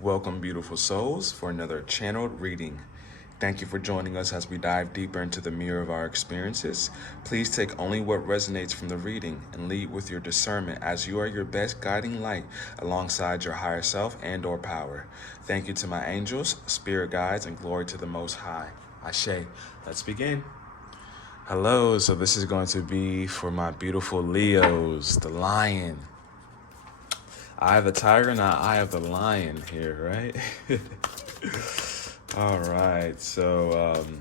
Welcome, beautiful souls, for another channeled reading. Thank you for joining us as we dive deeper into the mirror of our experiences. Please take only what resonates from the reading and lead with your discernment, as you are your best guiding light alongside your higher self and/or power. Thank you to my angels, spirit guides, and glory to the Most High. Ashe. Let's begin. Hello, so this is going to be for my beautiful Leos, the lion. Eye of the tiger, not eye of the lion here, right? All right, so I'm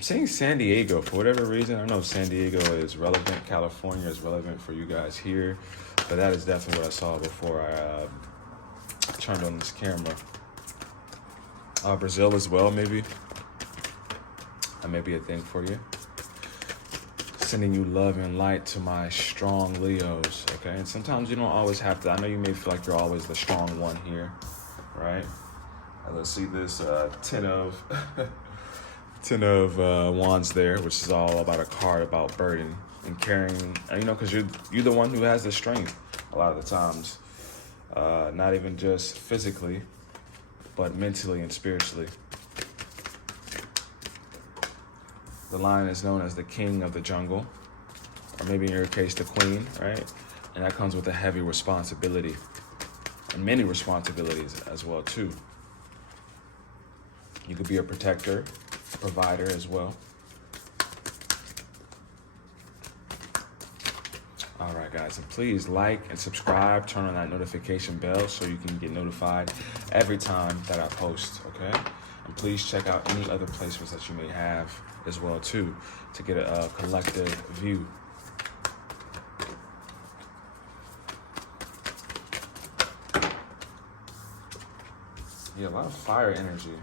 saying San Diego for whatever reason. I don't know if San Diego is relevant. California is relevant for you guys here, but that is definitely what I saw before I turned on this camera. Brazil as well, maybe. That may be a thing for you. Sending you love and light to my strong Leos, okay? And sometimes you don't always have to. I know you may feel like you're always the strong one here, right? Let's see this 10 of wands there, which is all about a card about burden and carrying, because you're the one who has the strength a lot of the times, not even just physically, but mentally and spiritually. The lion is known as the king of the jungle, or maybe in your case, the queen, right? And that comes with a heavy responsibility and many responsibilities as well, too. You could be a protector, a provider as well. All right, guys, and please like and subscribe, turn on that notification bell so you can get notified every time that I post, okay? And please check out any other placements that you may have as well, too, to get a collective view. Yeah, a lot of fire energy.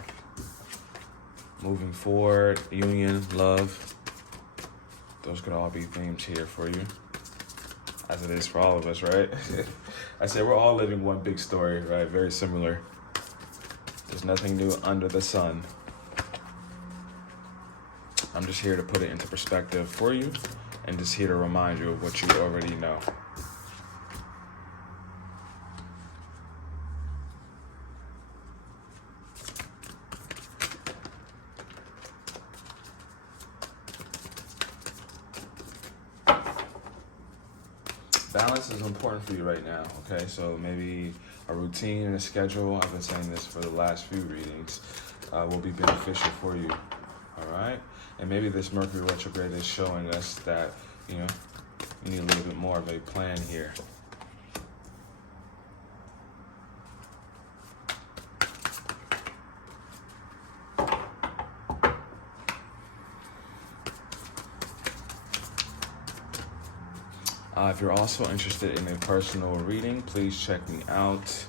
Moving forward, union, love. Those could all be themes here for you, as it is for all of us, right? I say we're all living one big story, right? Very similar. There's nothing new under the sun. I'm just here to put it into perspective for you and just here to remind you of what you already know. Balance is important for you right now, okay? So maybe a routine and a schedule, I've been saying this for the last few readings, will be beneficial for you, all right? And maybe this Mercury retrograde is showing us that, you need a little bit more of a plan here. If you're also interested in a personal reading, please check me out.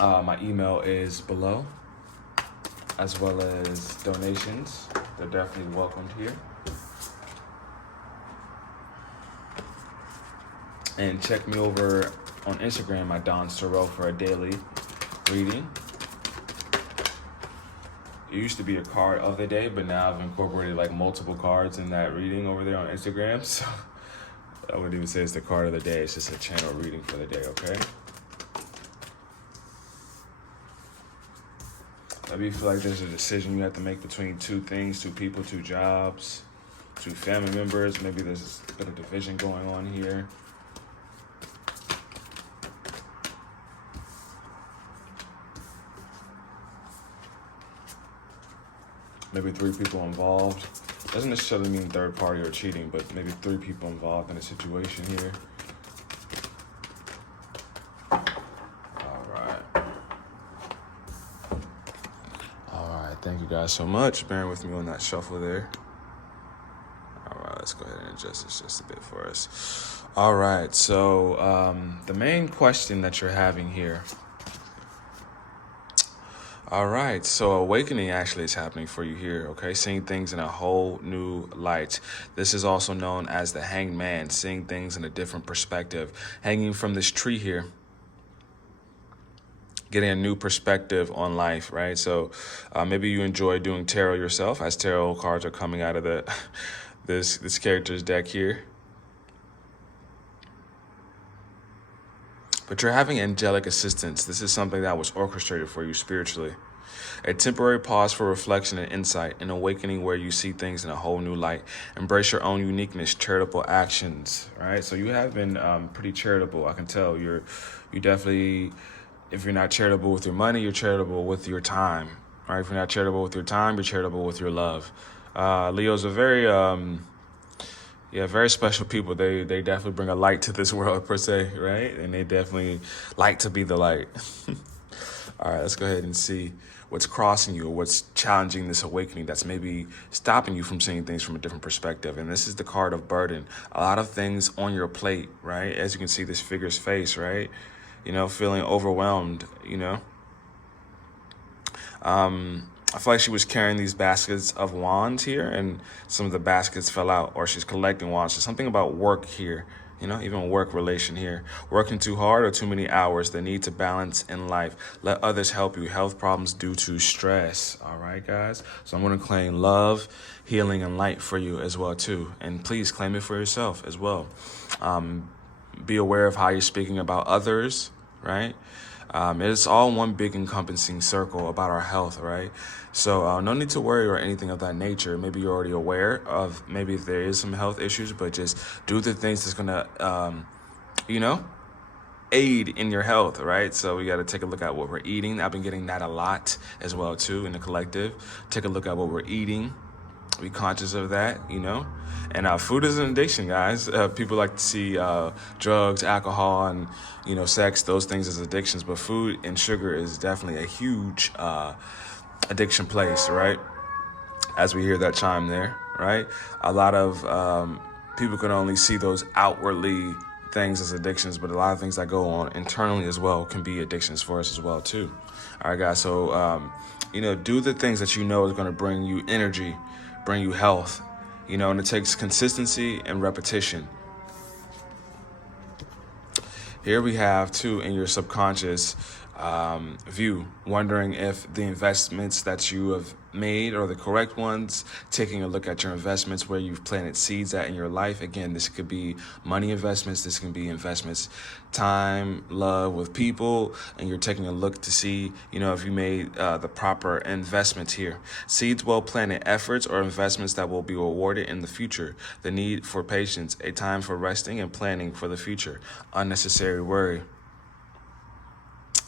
My email is below, as well as donations. They're definitely welcomed here. And check me over on Instagram at Donstarot for a daily reading. It used to be a card of the day, but now I've incorporated like multiple cards in that reading over there on Instagram. So I wouldn't even say it's the card of the day. It's just a channel reading for the day, okay? Maybe you feel like there's a decision you have to make between two things, two people, two jobs, two family members. Maybe there's a bit of division going on here. Maybe 3 people involved. Doesn't necessarily mean third party or cheating, but maybe 3 people involved in a situation here. All right, thank you guys so much. Bearing with me on that shuffle there. All right, let's go ahead and adjust this just a bit for us. All right, so the main question that you're having here. All right, so awakening actually is happening for you here, okay? Seeing things in a whole new light. This is also known as the hanged man, seeing things in a different perspective. Hanging from this tree here, getting a new perspective on life, right? So maybe you enjoy doing tarot yourself, as tarot cards are coming out of this character's deck here. But you're having angelic assistance. This is something that was orchestrated for you spiritually. A temporary pause for reflection and insight, an awakening where you see things in a whole new light. Embrace your own uniqueness, charitable actions. All right, so you have been pretty charitable. I can tell you definitely, if you're not charitable with your money, you're charitable with your time. All right, if you're not charitable with your time, you're charitable with your love. Leos are very very special people. They definitely bring a light to this world per se, right? And they definitely like to be the light. All right, let's go ahead and see what's crossing you or what's challenging this awakening that's maybe stopping you from seeing things from a different perspective. And this is the card of burden. A lot of things on your plate, right? As you can see, this figure's face, right? Feeling overwhelmed, I feel like she was carrying these baskets of wands here, and some of the baskets fell out, or she's collecting wands. So something about work here, even work relation here. Working too hard or too many hours, the need to balance in life. Let others help you. Health problems due to stress. All right, guys. So I'm going to claim love, healing, and light for you as well, too. And please claim it for yourself as well. Be aware of how you're speaking about others, right? It's all one big encompassing circle about our health, right? So no need to worry or anything of that nature. Maybe you're already aware of maybe if there is some health issues, but just do the things that's going to, aid in your health, right? So we got to take a look at what we're eating. I've been getting that a lot as well, too, in the collective. Take a look at what we're eating. Be conscious of that, And food is an addiction, guys. People like to see drugs, alcohol, and, sex, those things as addictions. But food and sugar is definitely a huge addiction place, right? As we hear that chime there, right? A lot of people can only see those outwardly things as addictions, but a lot of things that go on internally as well can be addictions for us as well, too. All right, guys. So, do the things that is going to bring you energy, bring you health, and it takes consistency and repetition. Here we have, too, in your subconscious view, wondering if the investments that you have made are the correct ones, taking a look at your investments, where you've planted seeds at in your life. Again, this could be money investments, this can be investments, time, love with people, and you're taking a look to see, if you made the proper investments here. Seeds well planted, efforts or investments that will be rewarded in the future. The need for patience, a time for resting and planning for the future. Unnecessary worry.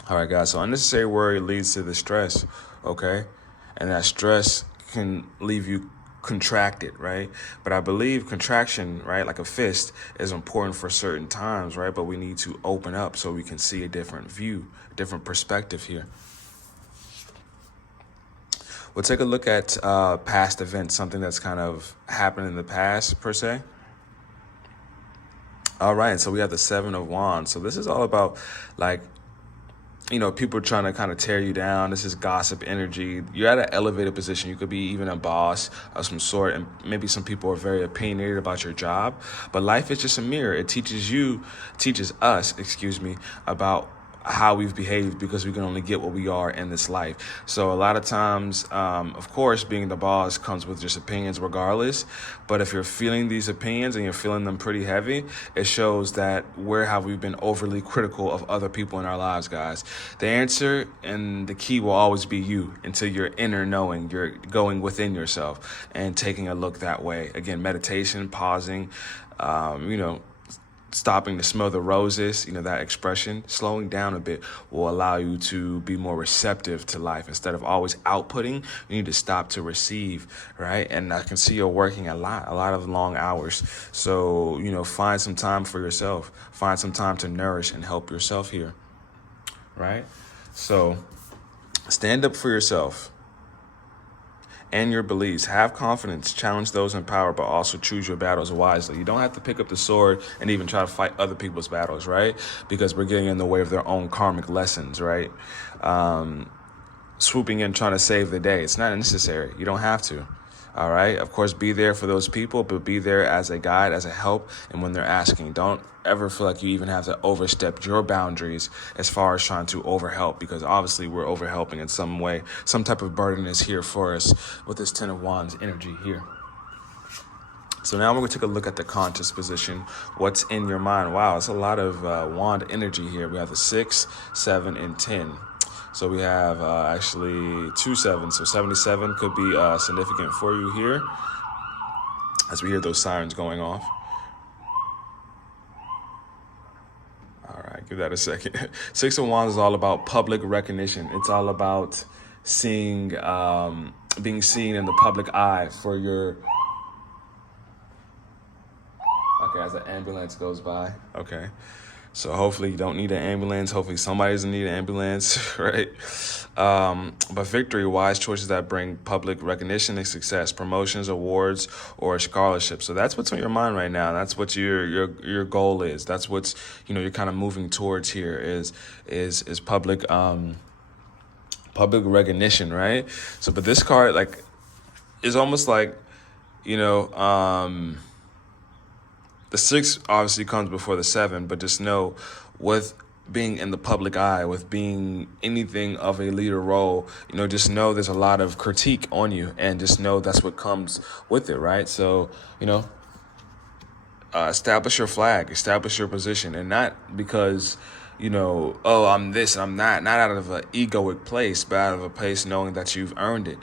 All right, guys, so unnecessary worry leads to the stress, okay? And that stress can leave you contracted, right? But I believe contraction, right, like a fist, is important for certain times, right? But we need to open up so we can see a different view, a different perspective here. We'll take a look at past events, something that's kind of happened in the past, per se. All right, so we have the Seven of Wands. So this is all about, people trying to kind of tear you down. This is gossip energy. You're at an elevated position. You could be even a boss of some sort, and maybe some people are very opinionated about your job. But life is just a mirror. It teaches us, about how we've behaved, because we can only get what we are in this life. So a lot of times, of course, being the boss comes with just opinions regardless. But if you're feeling these opinions and you're feeling them pretty heavy, it shows that where have we been overly critical of other people in our lives, guys. The answer and the key will always be you, until your inner knowing, you're going within yourself and taking a look that way. Again, meditation, pausing, stopping to smell the roses, that expression, slowing down a bit will allow you to be more receptive to life. Instead of always outputting, you need to stop to receive, right? And I can see you're working a lot of long hours. So, find some time for yourself. Find some time to nourish and help yourself here, right? So stand up for yourself and your beliefs. Have confidence, challenge those in power, but also choose your battles wisely. You don't have to pick up the sword and even try to fight other people's battles, right? Because we're getting in the way of their own karmic lessons, right? Swooping in, trying to save the day. It's not necessary. You don't have to. All right. Of course, be there for those people, but be there as a guide, as a help. And when they're asking, don't ever feel like you even have to overstep your boundaries as far as trying to overhelp, because obviously we're overhelping in some way. Some type of burden is here for us with this Ten of Wands energy here. So now we're going to take a look at the conscious position. What's in your mind? Wow, it's a lot of wand energy here. We have the 6, 7, and 10. So we have actually 2 sevens. So 77 could be significant for you here as we hear those sirens going off. All right, give that a second. 6 of Wands is all about public recognition. It's all about seeing, being seen in the public eye for your... Okay, as an ambulance goes by. Okay. So hopefully you don't need an ambulance. Hopefully somebody doesn't need an ambulance, right? But victory, wise choices that bring public recognition and success, promotions, awards, or scholarships. So that's what's on your mind right now. That's what your goal is. That's what's, you're kind of moving towards here is public public recognition, right? So, but this card is almost like, the 6 obviously comes before the 7, but just know with being in the public eye, with being anything of a leader role, just know there's a lot of critique on you, and just know that's what comes with it, right? So, establish your flag, establish your position, and not because, oh, I'm this, I'm not out of an egoic place, but out of a place knowing that you've earned it.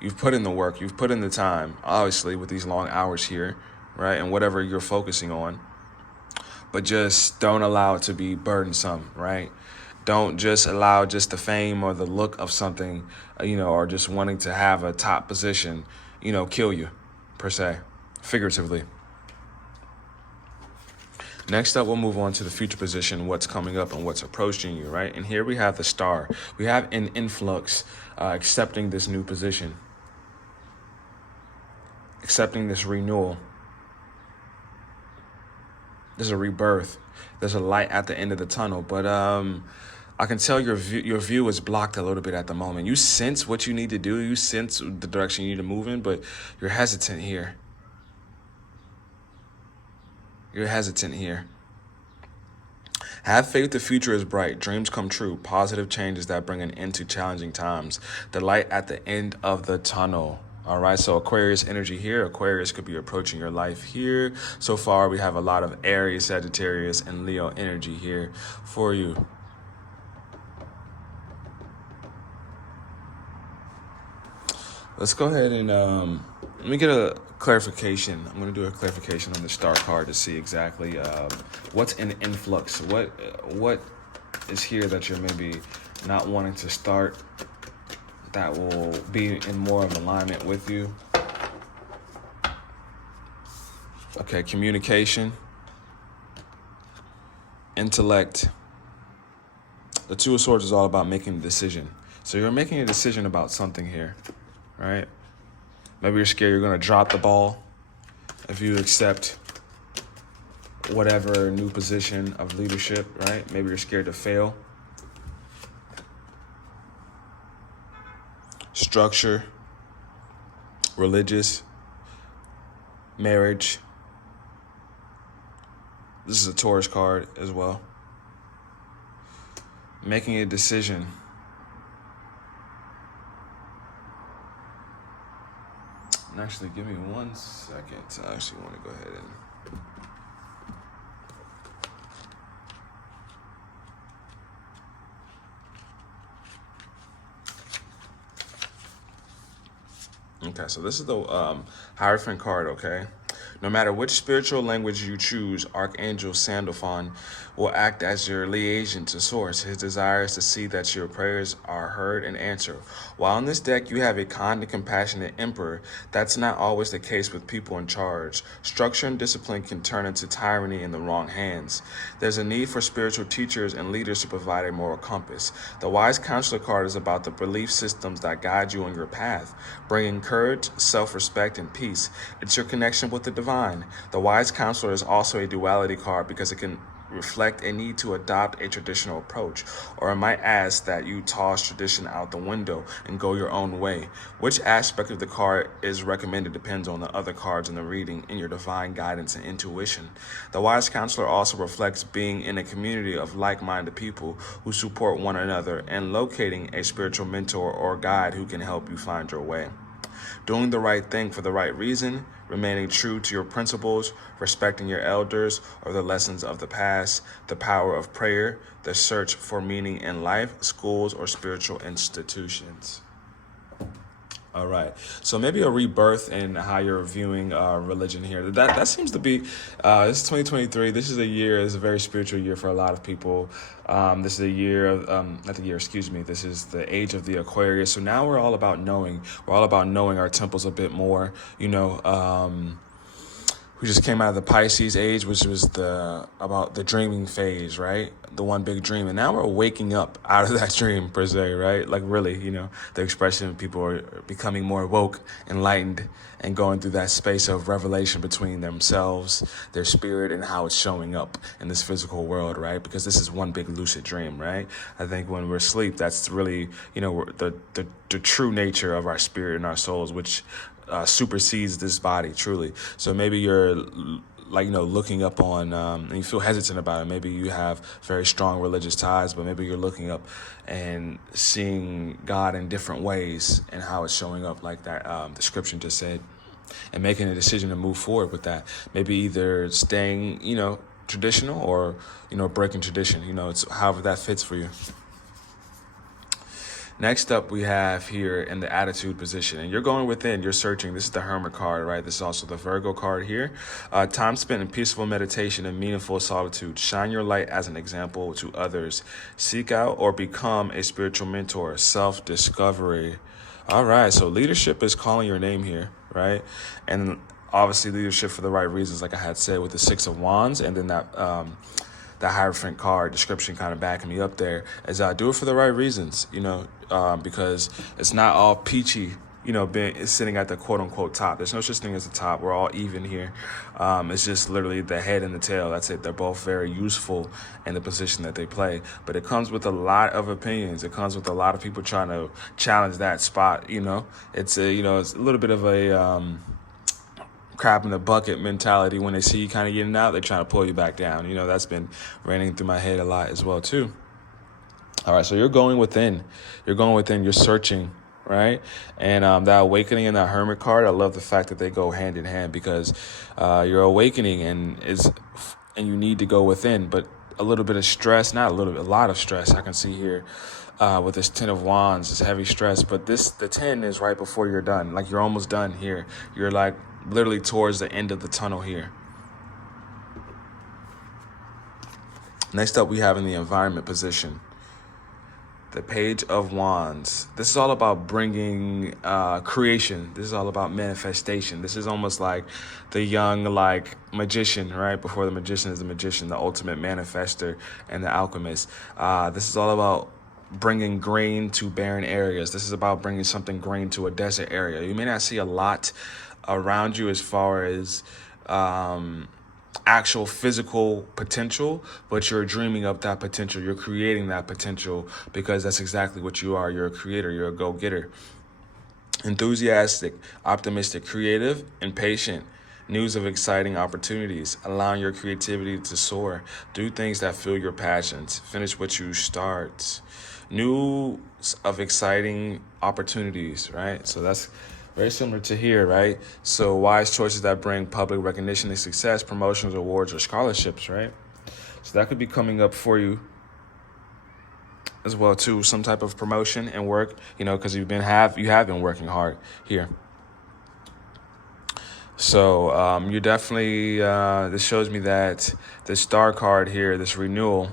You've put in the work, you've put in the time, obviously with these long hours here, right? And whatever you're focusing on, but just don't allow it to be burdensome, right? Don't just allow just the fame or the look of something, or just wanting to have a top position, kill you, per se, figuratively. Next up, we'll move on to the future position, what's coming up and what's approaching you, right? And here we have the star. We have an influx, accepting this new position, accepting this renewal. There's a rebirth. There's a light at the end of the tunnel. But I can tell your view is blocked a little bit at the moment. You sense what you need to do. You sense the direction you need to move in, but you're hesitant here. You're hesitant here. Have faith the future is bright. Dreams come true. Positive changes that bring an end to challenging times. The light at the end of the tunnel. All right, so Aquarius energy here. Aquarius could be approaching your life here. So far, we have a lot of Aries, Sagittarius, and Leo energy here for you. Let's go ahead and let me get a clarification. I'm going to do a clarification on the star card to see exactly what's in influx. What is here that you're maybe not wanting to start, that will be in more of alignment with you. Okay, communication, intellect. The 2 of Swords is all about making a decision. So you're making a decision about something here, right? Maybe you're scared you're going to drop the ball if you accept whatever new position of leadership, right? Maybe you're scared to fail. Structure, religious, marriage. This is a Taurus card as well. Making a decision. And actually, give me 1 second. I actually want to go ahead and... Okay, so this is the Hierophant card, okay? No matter which spiritual language you choose, Archangel Sandalphon will act as your liaison to Source. His desire is to see that your prayers are heard and answered. While on this deck you have a kind and compassionate Emperor, that's not always the case with people in charge. Structure and discipline can turn into tyranny in the wrong hands. There's a need for spiritual teachers and leaders to provide a moral compass. The Wise Counselor card is about the belief systems that guide you on your path, bringing courage, self-respect, and peace. It's your connection with the divine. The Wise Counselor is also a duality card because it can reflect a need to adopt a traditional approach, or I might ask that you toss tradition out the window and go your own way. Which aspect of the card is recommended depends on the other cards in the reading and your divine guidance and intuition. The Wise Counselor also reflects being in a community of like-minded people who support one another and locating a spiritual mentor or guide who can help you find your way. Doing the right thing for the right reason, remaining true to your principles, respecting your elders or the lessons of the past, the power of prayer, the search for meaning in life, schools, or spiritual institutions. All right. So maybe a rebirth in how you're viewing religion here. That seems to be, this is 2023. This is a year, it's a very spiritual year for a lot of people. This is a year of, not the year, excuse me. This is the age of the Aquarius. So now we're all about knowing. We're all about knowing our temples a bit more, we just came out of the Pisces age, which was about the dreaming phase, right? The one big dream. And now we're waking up out of that dream, per se, right? Like really, the expression of people are becoming more woke, enlightened, and going through that space of revelation between themselves, their spirit, and how it's showing up in this physical world, right? Because this is one big lucid dream, right? I think when we're asleep, that's really, the true nature of our spirit and our souls, which supersedes this body, truly. So maybe you're looking up on, and you feel hesitant about it. Maybe you have very strong religious ties, but maybe you're looking up and seeing God in different ways and how it's showing up, like that description just said, and making a decision to move forward with that. Maybe either staying, traditional or, breaking tradition. It's however that fits for you. Next up, we have here in the attitude position, and you're going within, you're searching. This is the Hermit card, right? This is also the Virgo card here. Time spent in peaceful meditation and meaningful solitude. Shine your light as an example to others. Seek out or become a spiritual mentor. Self-discovery. All right, so leadership is calling your name here, right? And obviously leadership for the right reasons, like I had said, with the Six of Wands, and then that Hierophant card description kind of backing me up there, is do it for the right reasons, because it's not all peachy, sitting at the quote unquote top. There's no such thing as a top. We're all even here. It's just literally the head and the tail. That's it. They're both very useful in the position that they play, but it comes with a lot of opinions. It comes with a lot of people trying to challenge that spot. It's it's a little bit of a, crab in the bucket mentality. When they see you kind of getting out, they're trying to pull you back down. That's been raining through my head a lot as well too. All right, so you're going within, you're searching, right? And that awakening and that Hermit card, I love the fact that they go hand in hand, because you're awakening and you need to go within, but a little bit of stress, not a little bit, a lot of stress I can see here. With this 10 of Wands, this heavy stress, but the 10 is right before you're done. Like you're almost done here. You're like literally towards the end of the tunnel here. Next up, we have in the environment position, the Page of Wands. This is all about bringing creation. This is all about manifestation. This is almost like the young, magician, right? Before the magician is the magician, the ultimate manifester and the alchemist. This is all about bringing grain to barren areas. This is about bringing something green to a desert area. You may not see a lot around you as far as actual physical potential, but you're dreaming up that potential. You're creating that potential, because that's exactly what you are. You're a creator. You're a go-getter. Enthusiastic, optimistic, creative, and patient. News of exciting opportunities, allowing your creativity to soar. Do things that fuel your passions. Finish what you start. News of exciting opportunities, right? So that's very similar to here, right? So wise choices that bring public recognition and success, promotions, awards, or scholarships, right? So that could be coming up for you as well too. Some type of promotion and work, because you have been working hard here. So you definitely, this shows me that the Star card here, this renewal,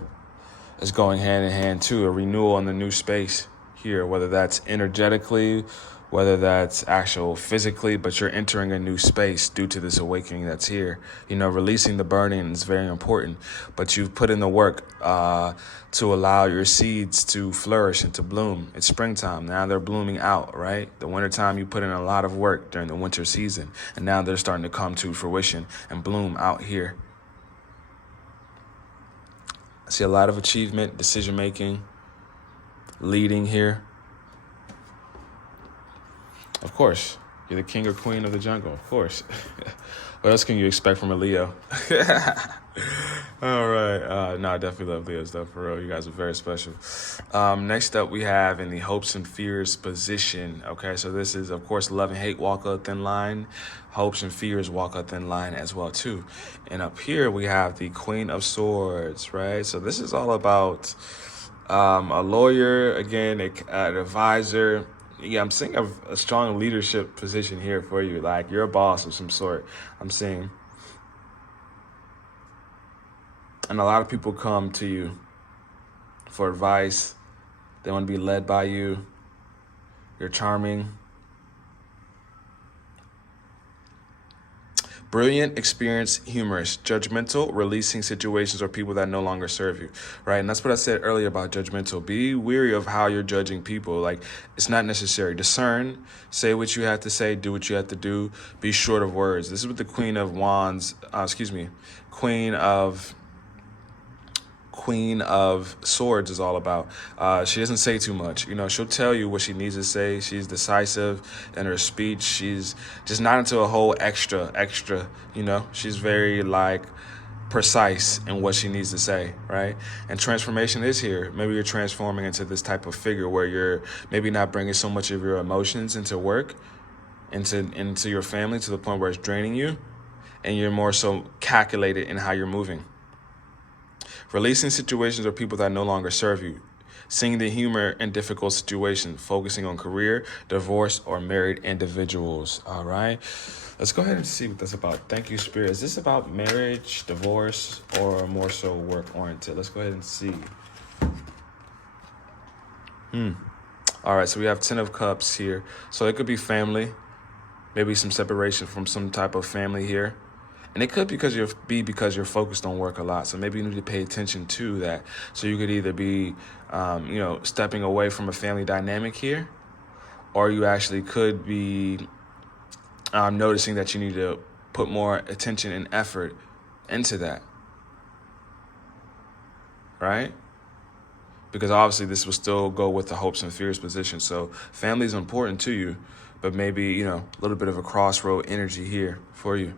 is going hand in hand too. A renewal in the new space here, whether that's energetically, whether that's actual physically, but you're entering a new space due to this awakening that's here. Releasing the burden is very important, but you've put in the work to allow your seeds to flourish and to bloom. It's springtime. Now they're blooming out, right? The wintertime, you put in a lot of work during the winter season, and now they're starting to come to fruition and bloom out here. I see a lot of achievement, decision-making, leading here. Of course, You're the king or queen of the jungle, of course. What else can you expect from a Leo? All right. No, I definitely love Leos, though, for real. You guys are very special. Next up, we have in the hopes and fears position. Okay, so this is, of course, love and hate walk a thin line. Hopes and fears walk a thin line as well, too. And up here, we have the Queen of Swords, right? So this is all about a lawyer, again, an advisor. Yeah, I'm seeing a strong leadership position here for you. Like, you're a boss of some sort, I'm seeing. And a lot of people come to you for advice. They want to be led by you. You're charming. Brilliant, experienced, humorous, judgmental, releasing situations or people that no longer serve you, right? And that's what I said earlier about judgmental. Be weary of how you're judging people. Like, it's not necessary. Discern, say what you have to say, do what you have to do, be short of words. This is what the Queen of Swords is all about. She doesn't say too much. She'll tell you what she needs to say. She's decisive in her speech. She's just not into a whole extra. She's very precise in what she needs to say, right? And transformation is here. Maybe you're transforming into this type of figure where you're maybe not bringing so much of your emotions into work, into your family, to the point where it's draining you, and you're more so calculated in how you're moving. Releasing situations or people that no longer serve you. Seeing the humor in difficult situations. Focusing on career, divorce, or married individuals. All right. Let's go ahead and see what that's about. Thank you, Spirit. Is this about marriage, divorce, or more so work-oriented? Let's go ahead and see. All right. So we have 10 of Cups here. So it could be family. Maybe some separation from some type of family here. And it could because you're focused on work a lot. So maybe you need to pay attention to that. So you could either be, stepping away from a family dynamic here, or you actually could be noticing that you need to put more attention and effort into that, right? Because obviously this will still go with the hopes and fears position. So family is important to you, but maybe, a little bit of a crossroad energy here for you.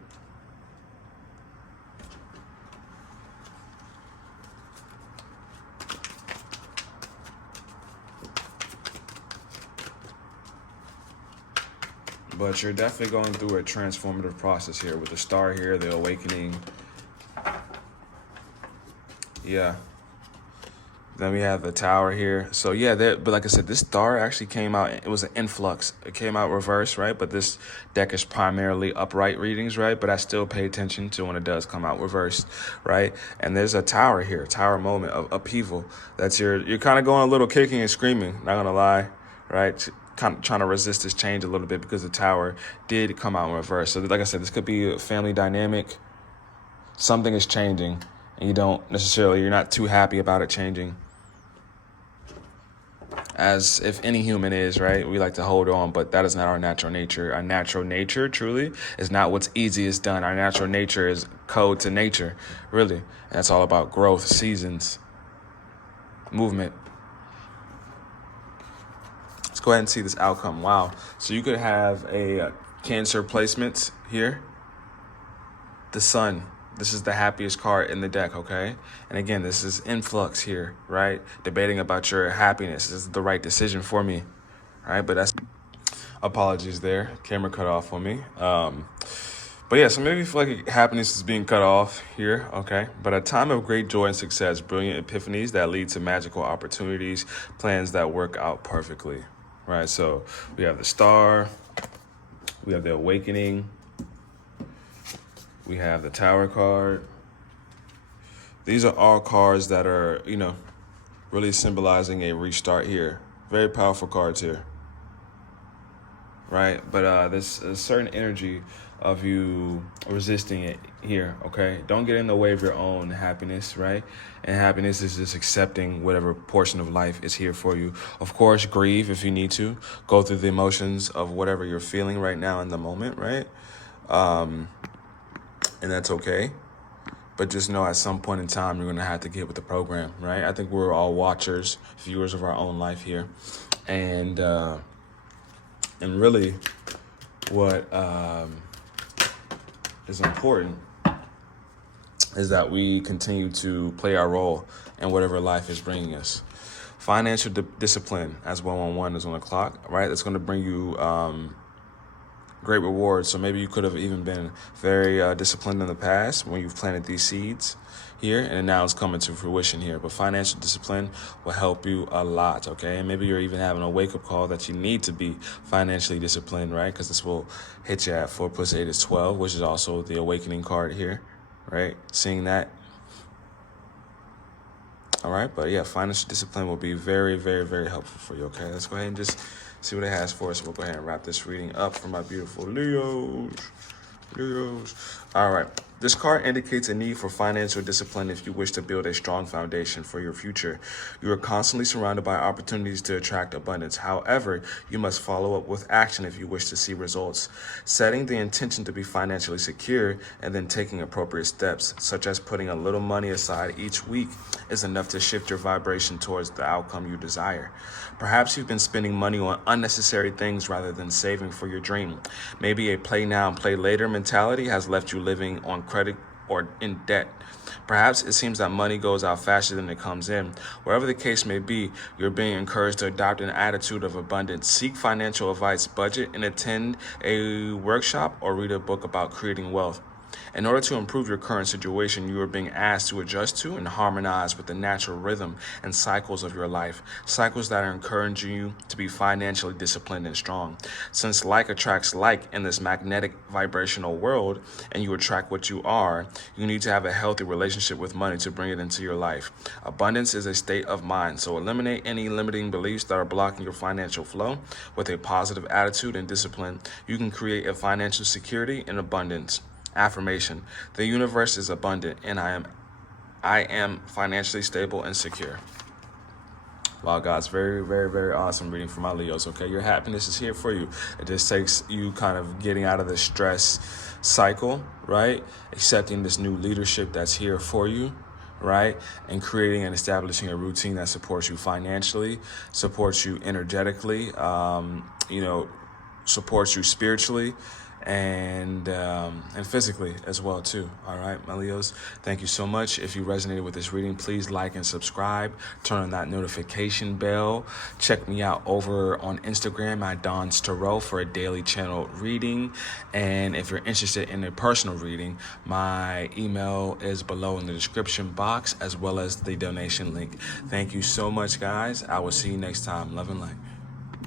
But you're definitely going through a transformative process here with the star here, the awakening. Yeah. Then we have the tower here. So yeah, but like I said, this star actually came out, it was an influx. It came out reverse, right? But this deck is primarily upright readings, right? But I still pay attention to when it does come out reversed, right? And there's a tower here, tower moment of upheaval. That's you're kind of going a little kicking and screaming, not gonna lie, right? Kind of trying to resist this change a little bit because the tower did come out in reverse. So like I said, this could be a family dynamic. Something is changing and you're not too happy about it changing. As if any human is, right? We like to hold on, but that is not our natural nature. Our natural nature, truly, is not what's easiest done. Our natural nature is code to nature, really. And that's all about growth, seasons, movement. Let's go ahead and see this outcome. Wow. So you could have a Cancer placement here. The Sun. This is the happiest card in the deck, okay? And again, this is influx here, right? Debating about your happiness. This is the right decision for me, all right? But that's, apologies there. Camera cut off on me. But yeah, so maybe you feel like happiness is being cut off here, okay? But a time of great joy and success, brilliant epiphanies that lead to magical opportunities, plans that work out perfectly, right? So we have the Star, we have the Awakening, we have the Tower card. These are all cards that are, really symbolizing a restart here. Very powerful cards here, right? But there's a certain energy of you resisting it here, okay? Don't get in the way of your own happiness, right? And happiness is just accepting whatever portion of life is here for you. Of course, grieve if you need to. Go through the emotions of whatever you're feeling right now in the moment, right? And that's okay. But just know at some point in time, you're going to have to get with the program, right? I think we're all watchers, viewers of our own life here. And really, what is important is that we continue to play our role in whatever life is bringing us. Financial discipline, as 111 is on the clock, right? That's going to bring you great rewards. So maybe you could have even been very disciplined in the past when you've planted these seeds here, and now it's coming to fruition here. But financial discipline will help you a lot, okay? And maybe you're even having a wake-up call that you need to be financially disciplined, right? Because this will hit you at 4 plus 8 is 12, which is also the awakening card here, right? Seeing that. All right, but yeah, financial discipline will be very, very, very helpful for you, okay? Let's go ahead and just see what it has for us. We'll go ahead and wrap this reading up for my beautiful Leos. All right. This card indicates a need for financial discipline if you wish to build a strong foundation for your future. You are constantly surrounded by opportunities to attract abundance. However, you must follow up with action if you wish to see results. Setting the intention to be financially secure and then taking appropriate steps, such as putting a little money aside each week, is enough to shift your vibration towards the outcome you desire. Perhaps you've been spending money on unnecessary things rather than saving for your dream. Maybe a play now and play later mentality has left you living on credit or in debt. Perhaps it seems that money goes out faster than it comes in. Wherever the case may be, you're being encouraged to adopt an attitude of abundance. Seek financial advice, budget, and attend a workshop or read a book about creating wealth. In order to improve your current situation, you are being asked to adjust to and harmonize with the natural rhythm and cycles of your life, cycles that are encouraging you to be financially disciplined and strong. Since like attracts like in this magnetic vibrational world, and you attract what you are, you need to have a healthy relationship with money to bring it into your life. Abundance is a state of mind, so eliminate any limiting beliefs that are blocking your financial flow. With a positive attitude and discipline, you can create a financial security and abundance. Affirmation: the universe is abundant and I am financially stable and secure. Wow, guys, very, very, very awesome reading for my Leos, okay? Your happiness is here for you. It just takes you kind of getting out of the stress cycle, right? Accepting this new leadership that's here for you, right? And creating and establishing a routine that supports you financially, supports you energetically, supports you spiritually, and physically as well too. All right, my Leos, thank you so much. If you resonated with this reading, please like and subscribe. Turn on that notification bell. Check me out over on Instagram at Donstarot for a daily channel reading. And if you're interested in a personal reading, my email is below in the description box, as well as the donation link. Thank you so much, guys. I will see you next time. Love and light.